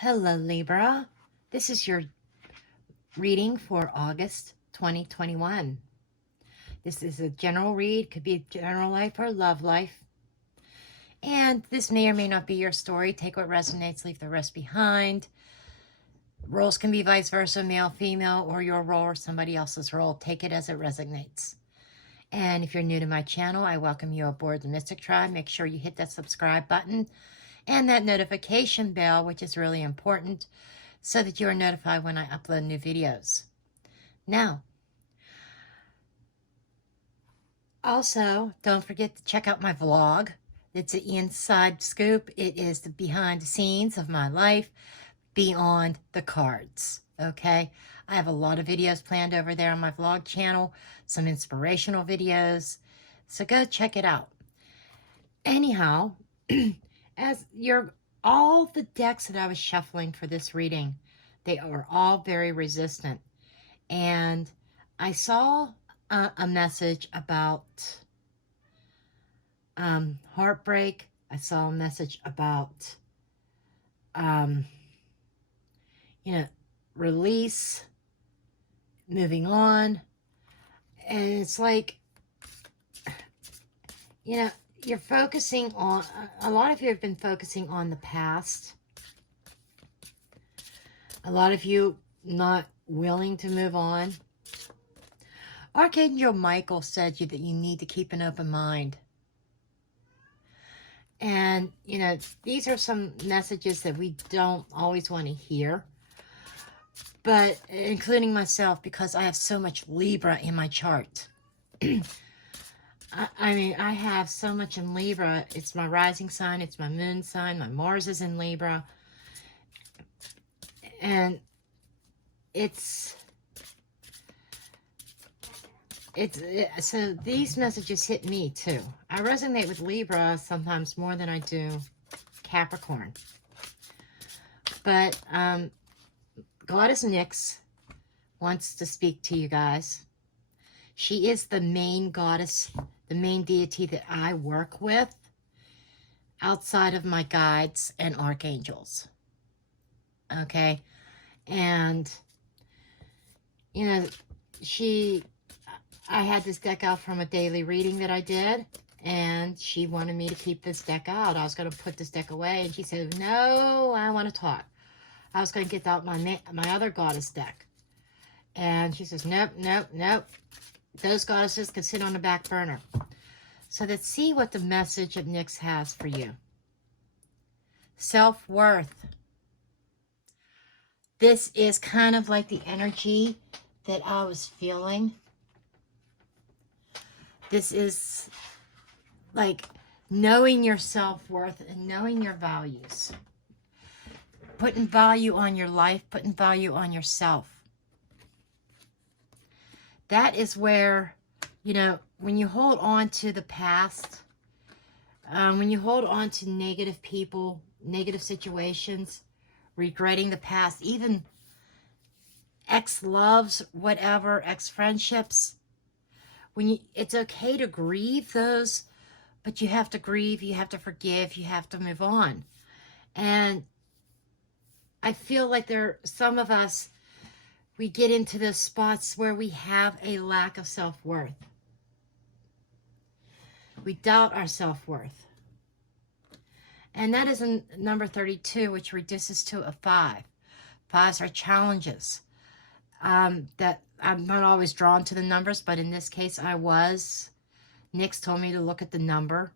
Hello, Libra. This is your reading for August 2021. This is a general read, could be general life or love life. And this may or may not be your story. Take what resonates, leave the rest behind. Roles can be vice versa, male, female, or your role or somebody else's role. Take it as it resonates. And if you're new to my channel, I welcome you aboard the Mystic Tribe. Make sure you hit that subscribe button and that notification bell, which is really important, so that you are notified when I upload new videos. Now, also, don't forget to check out my vlog. It's an inside scoop. It is the behind the scenes of my life beyond the cards, okay? I have a lot of videos planned over there on my vlog channel, some inspirational videos, so go check it out. Anyhow, all the decks that I was shuffling for this reading, they are all very resistant. And I saw a message about heartbreak. I saw a message about, release, moving on. And it's like, you're focusing on, a lot of you have been focusing on the past. A lot of you not willing to move on. Archangel Michael said that you need to keep an open mind. And, these are some messages that we don't always want to hear. But, including myself, because I have so much Libra in my chart. I have so much in Libra. It's my rising sign. It's my moon sign. My Mars is in Libra. And so these messages hit me too. I resonate with Libra sometimes more than I do Capricorn. But Goddess Nyx wants to speak to you guys. She is the main goddess, the main deity that I work with outside of my guides and archangels. Okay? And, I had this deck out from a daily reading that I did, and she wanted me to keep this deck out. I was going to put this deck away, and she said, no, I want to talk. I was going to get out my other goddess deck. And she says, nope, nope, nope. Those goddesses can sit on the back burner. So let's see what the message of Nyx has for you. Self-worth. This is kind of like the energy that I was feeling. This is like knowing your self-worth and knowing your values. Putting value on your life, putting value on yourself. That is where, when you hold on to the past, when you hold on to negative people, negative situations, regretting the past, even ex-loves, whatever, ex-friendships, it's okay to grieve those, but you have to grieve, you have to forgive, you have to move on. And I feel like some of us, we get into those spots where we have a lack of self-worth. We doubt our self-worth. And that is in number 32, which reduces to a 5. 5s are challenges. That I'm not always drawn to the numbers, but in this case I was. Nyx told me to look at the number.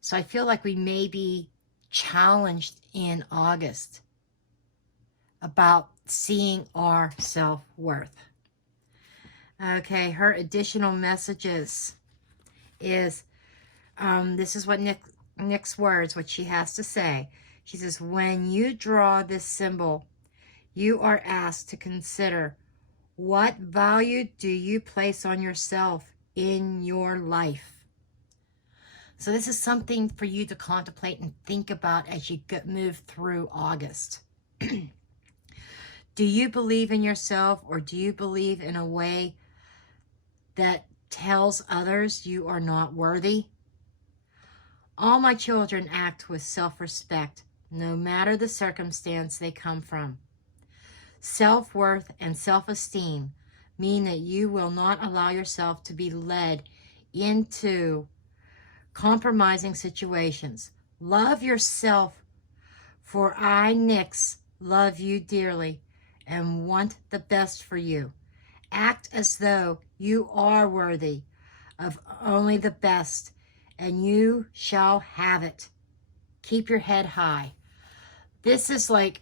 So I feel like we may be challenged in August about seeing our self-worth. Okay, her additional messages is, this is what Nyx's words, what she has to say. She says, when you draw this symbol, you are asked to consider, what value do you place on yourself in your life? So this is something for you to contemplate and think about as you move through August. Do you believe in yourself, or do you believe in a way that tells others you are not worthy? All my children act with self-respect, no matter the circumstance they come from. Self-worth and self-esteem mean that you will not allow yourself to be led into compromising situations. Love yourself, for I, Nyx, love you dearly and want the best for you. Act as though you are worthy of only the best, and you shall have it. Keep your head high. This is like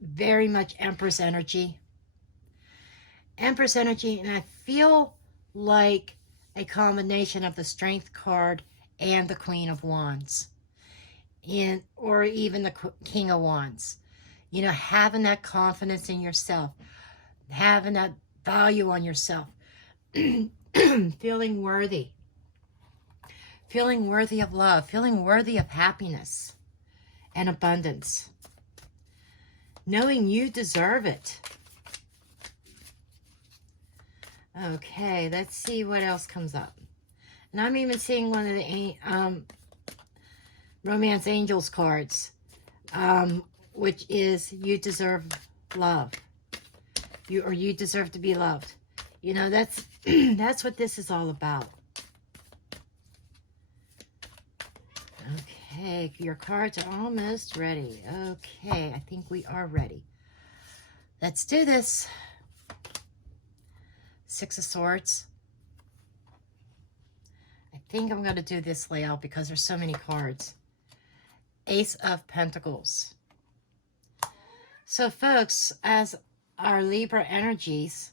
very much Empress energy. Empress energy, and I feel like a combination of the Strength card and the Queen of Wands, or even the King of Wands. You know, having that confidence in yourself, having that value on yourself, feeling worthy of love, feeling worthy of happiness and abundance, knowing you deserve it. Okay, let's see what else comes up. And I'm even seeing one of the Romance Angels cards, which is you deserve love. You deserve to be loved. You know, that's that's what this is all about. Okay, your cards are almost ready. Okay, I think we are ready. Let's do this. Six of Swords. I think I'm going to do this layout because there's so many cards. Ace of Pentacles. So folks, as our Libra energies,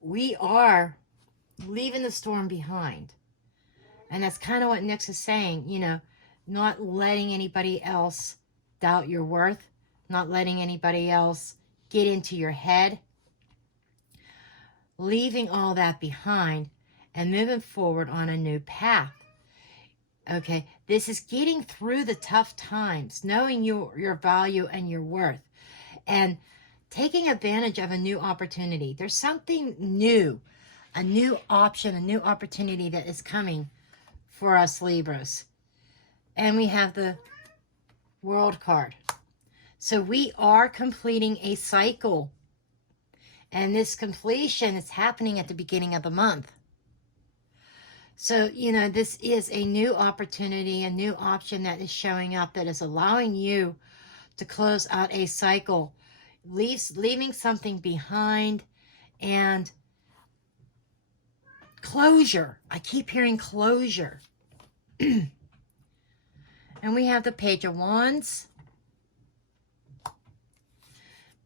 we are leaving the storm behind. And that's kind of what Nyx is saying, you know, not letting anybody else doubt your worth, not letting anybody else get into your head, leaving all that behind and moving forward on a new path. Okay, this is getting through the tough times, knowing your value and your worth, and taking advantage of a new opportunity. There's something new, a new option, a new opportunity that is coming for us Libras. And we have the World card. So we are completing a cycle. And this completion is happening at the beginning of the month. So, you know, this is a new opportunity, a new option that is showing up that is allowing you to close out a cycle, leaving something behind, and closure. I keep hearing closure. And we have the Page of Wands.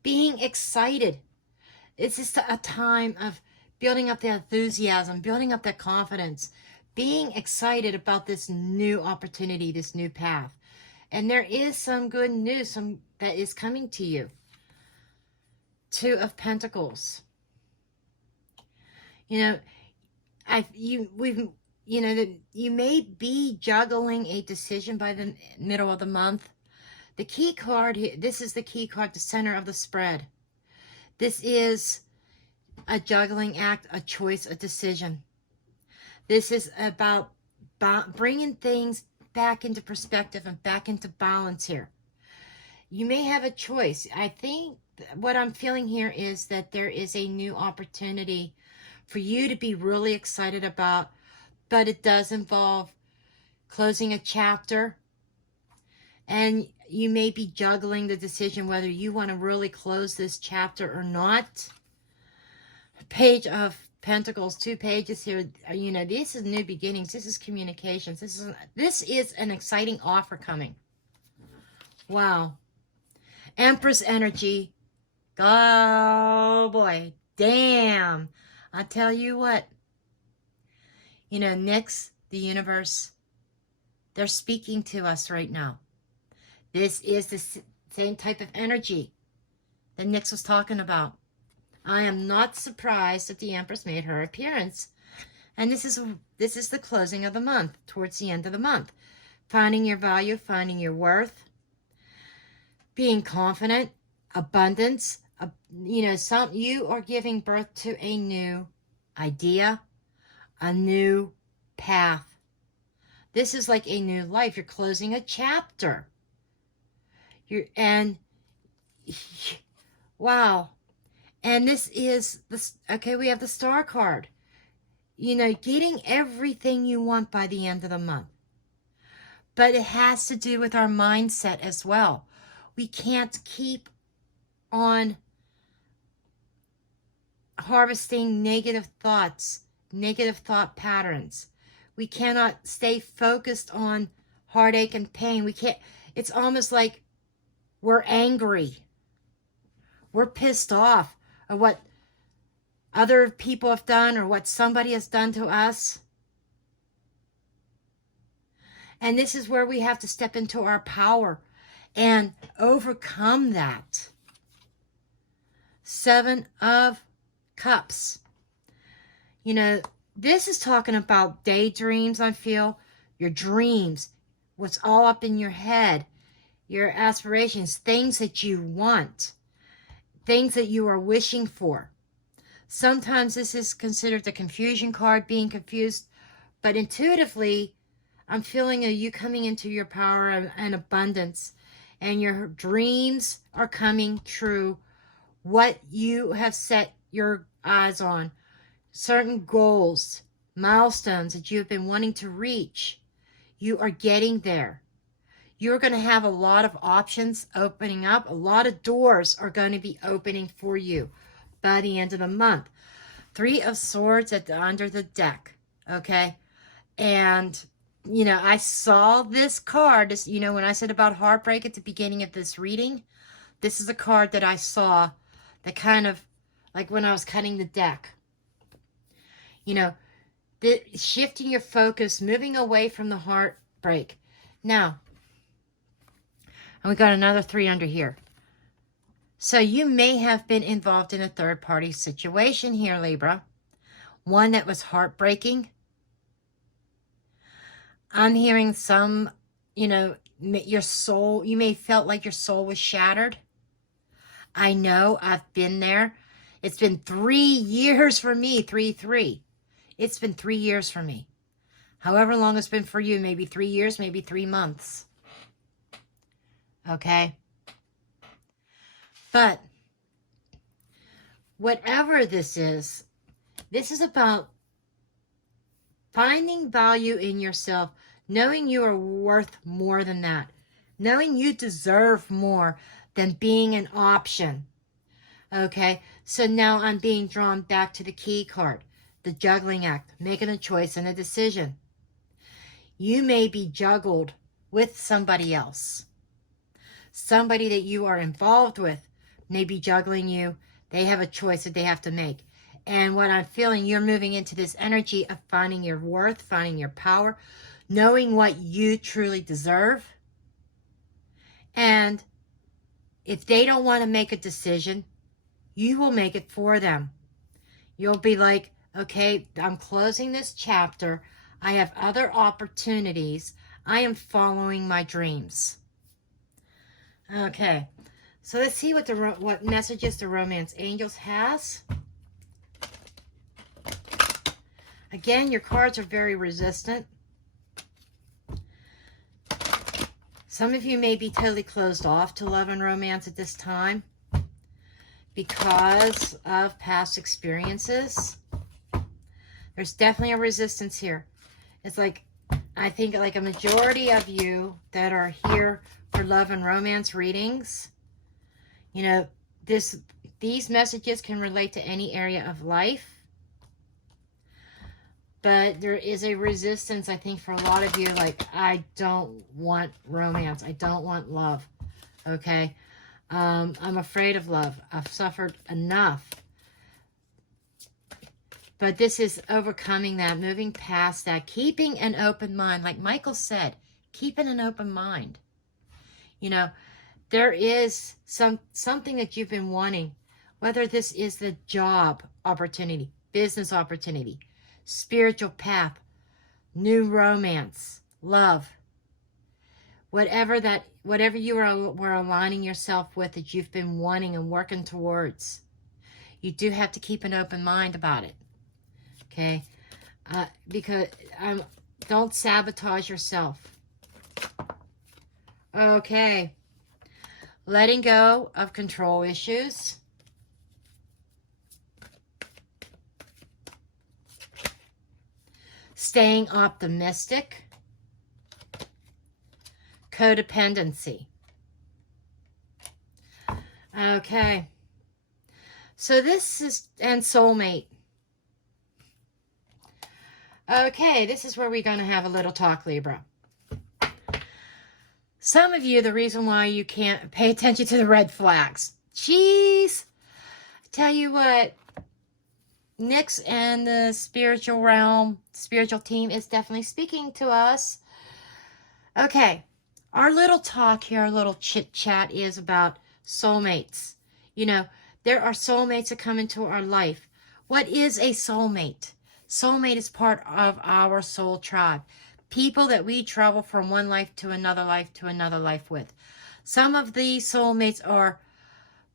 Being excited. It's just a time of building up the enthusiasm, building up that confidence, being excited about this new opportunity, this new path. And there is some good news that is coming to you. Two of Pentacles. You know, you may be juggling a decision by the middle of the month. The key card here, this is the key card, the center of the spread. This is a juggling act, a choice, a decision. This is about bringing things back into perspective and back into balance here. You may have a choice. I think what I'm feeling here is that there is a new opportunity for you to be really excited about, but it does involve closing a chapter. And you may be juggling the decision whether you want to really close this chapter or not. Page of Pentacles, 2 pages here. You know, this is new beginnings. This is communications. This is an exciting offer coming. Wow. Empress energy. Oh boy. Damn. I tell you what. You know, Nyx, the universe, they're speaking to us right now. This is the same type of energy that Nyx was talking about. I am not surprised that the Empress made her appearance. And this is the closing of the month, towards the end of the month. Finding your value, finding your worth, being confident, abundance. You know, you are giving birth to a new idea, a new path. This is like a new life. You're closing a chapter. And wow. And this is this. Okay, we have the Star card. You know, getting everything you want by the end of the month. But it has to do with our mindset as well. We can't keep on harvesting negative thoughts, negative thought patterns. We cannot stay focused on heartache and pain. We can't. It's almost like we're angry. We're pissed off at what other people have done or what somebody has done to us. And this is where we have to step into our power and overcome that. 7 of Cups. You know, this is talking about daydreams, I feel. Your dreams. What's all up in your head. Your aspirations. Things that you want. Things that you are wishing for. Sometimes this is considered the confusion card, being confused. But intuitively, I'm feeling you coming into your power and abundance. And your dreams are coming true. What you have set your eyes on. Certain goals, milestones that you've been wanting to reach. You are getting there. You're going to have a lot of options opening up. A lot of doors are going to be opening for you by the end of the month. 3 of Swords under the deck. Okay. And, you know, I saw this card. You know, when I said about heartbreak at the beginning of this reading, this is a card that I saw that kind of, like when I was cutting the deck. You know, shifting your focus, moving away from the heartbreak. Now, and we got another 3 under here. So you may have been involved in a third-party situation here, Libra. One that was heartbreaking. I'm hearing some, you know, your soul, you may have felt like your soul was shattered. I know, I've been there. It's been 3 years for me, 3-3. It's been 3 years for me. However long it's been for you, maybe 3 years, maybe 3 months. Okay? But whatever this is about finding value in yourself, knowing you are worth more than that, knowing you deserve more than being an option. Okay? So now I'm being drawn back to the key card, the juggling act, making a choice and a decision. You may be juggled with somebody else. Somebody that you are involved with may be juggling you. They have a choice that they have to make. And what I'm feeling, you're moving into this energy of finding your worth, finding your power, knowing what you truly deserve. And if they don't want to make a decision, you will make it for them. You'll be like, okay, I'm closing this chapter. I have other opportunities. I am following my dreams. Okay, so let's see what messages the Romance Angels has. Again, your cards are very resistant. Some of you may be totally closed off to love and romance at this time because of past experiences. There's definitely a resistance here. It's like, I think like a majority of you that are here for love and romance readings, you know, these messages can relate to any area of life. But there is a resistance, I think, for a lot of you, like, I don't want romance. I don't want love, okay? I'm afraid of love. I've suffered enough. But this is overcoming that, moving past that, keeping an open mind. Like Michael said, keeping an open mind. You know, there is something that you've been wanting, whether this is the job opportunity, business opportunity, spiritual path, new romance, love, whatever you were aligning yourself with that you've been wanting and working towards. You do have to keep an open mind about it, okay? Because don't sabotage yourself. Okay, letting go of control issues, staying optimistic, codependency. Okay. So this is, and soulmate. Okay, this is where we're going to have a little talk, Libra. Some of you, the reason why you can't pay attention to the red flags. Jeez. I tell you what, Nyx and the spiritual realm, spiritual team is definitely speaking to us. Okay, our little talk here, our little chit chat is about soulmates. You know, there are soulmates that come into our life. What is a soulmate? Soulmate is part of our soul tribe. People that we travel from one life to another life to another life with. Some of these soulmates are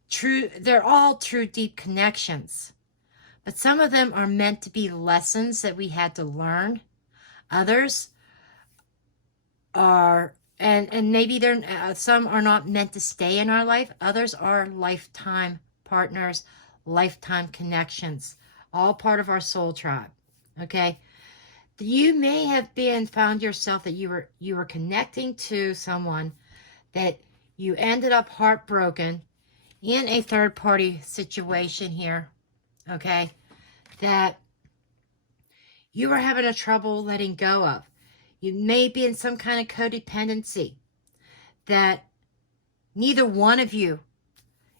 true, they're all true deep connections. But some of them are meant to be lessons that we had to learn. Others are, and maybe they're, some are not meant to stay in our life. Others are lifetime partners, lifetime connections, all part of our soul tribe. Okay, you may have found yourself that you were connecting to someone that you ended up heartbroken in a third party situation here. Okay, that you were having a trouble letting go of. You may be in some kind of codependency that neither one of you,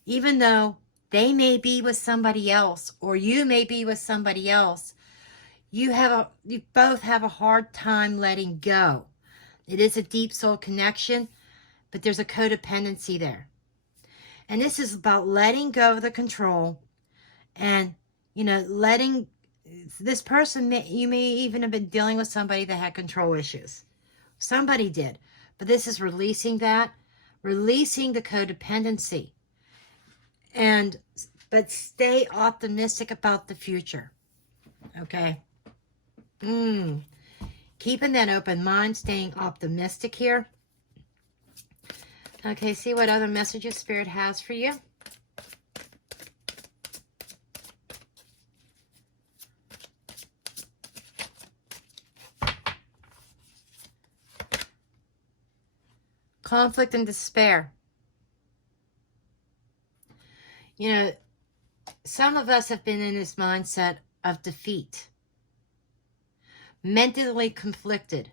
even though they may be with somebody else or you may be with somebody else, you both have a hard time letting go. It is a deep soul connection, but there's a codependency there. And this is about letting go of the control and, you know, letting this person, you may even have been dealing with somebody that had control issues. Somebody did. But this is releasing that, releasing the codependency. But stay optimistic about the future. Okay? Keeping that open mind, staying optimistic here. Okay, see what other messages Spirit has for you. Conflict and despair. You know, some of us have been in this mindset of defeat. Mentally conflicted.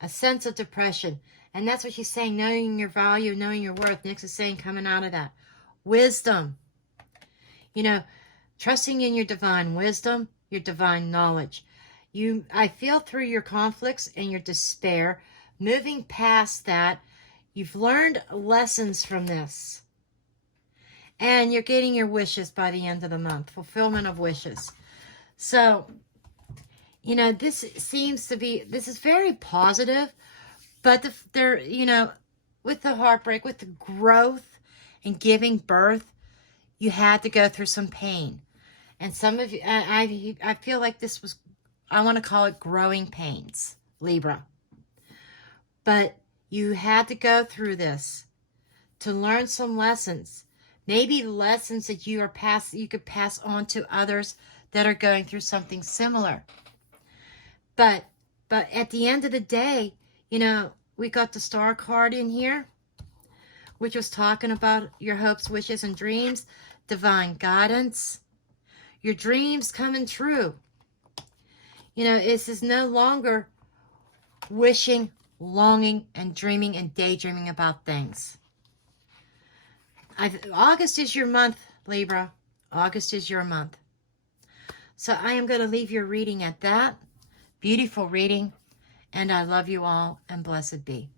A sense of depression. And that's what she's saying, knowing your value, knowing your worth. Nyx is saying, coming out of that. Wisdom. You know, trusting in your divine wisdom, your divine knowledge. I feel through your conflicts and your despair, moving past that, you've learned lessons from this. And you're getting your wishes by the end of the month. Fulfillment of wishes. So, you know, this is very positive. But you know, with the heartbreak, with the growth and giving birth, you had to go through some pain. And some of you, I feel like this was, I want to call it growing pains, Libra. But you had to go through this to learn some lessons. Maybe lessons that you could pass on to others that are going through something similar. But at the end of the day, you know, we got the star card in here, which was talking about your hopes, wishes, and dreams, divine guidance, your dreams coming true. You know, this is no longer wishing, longing, and dreaming and daydreaming about things. August is your month, Libra. August is your month. So I am going to leave your reading at that. Beautiful reading. And I love you all, and blessed be.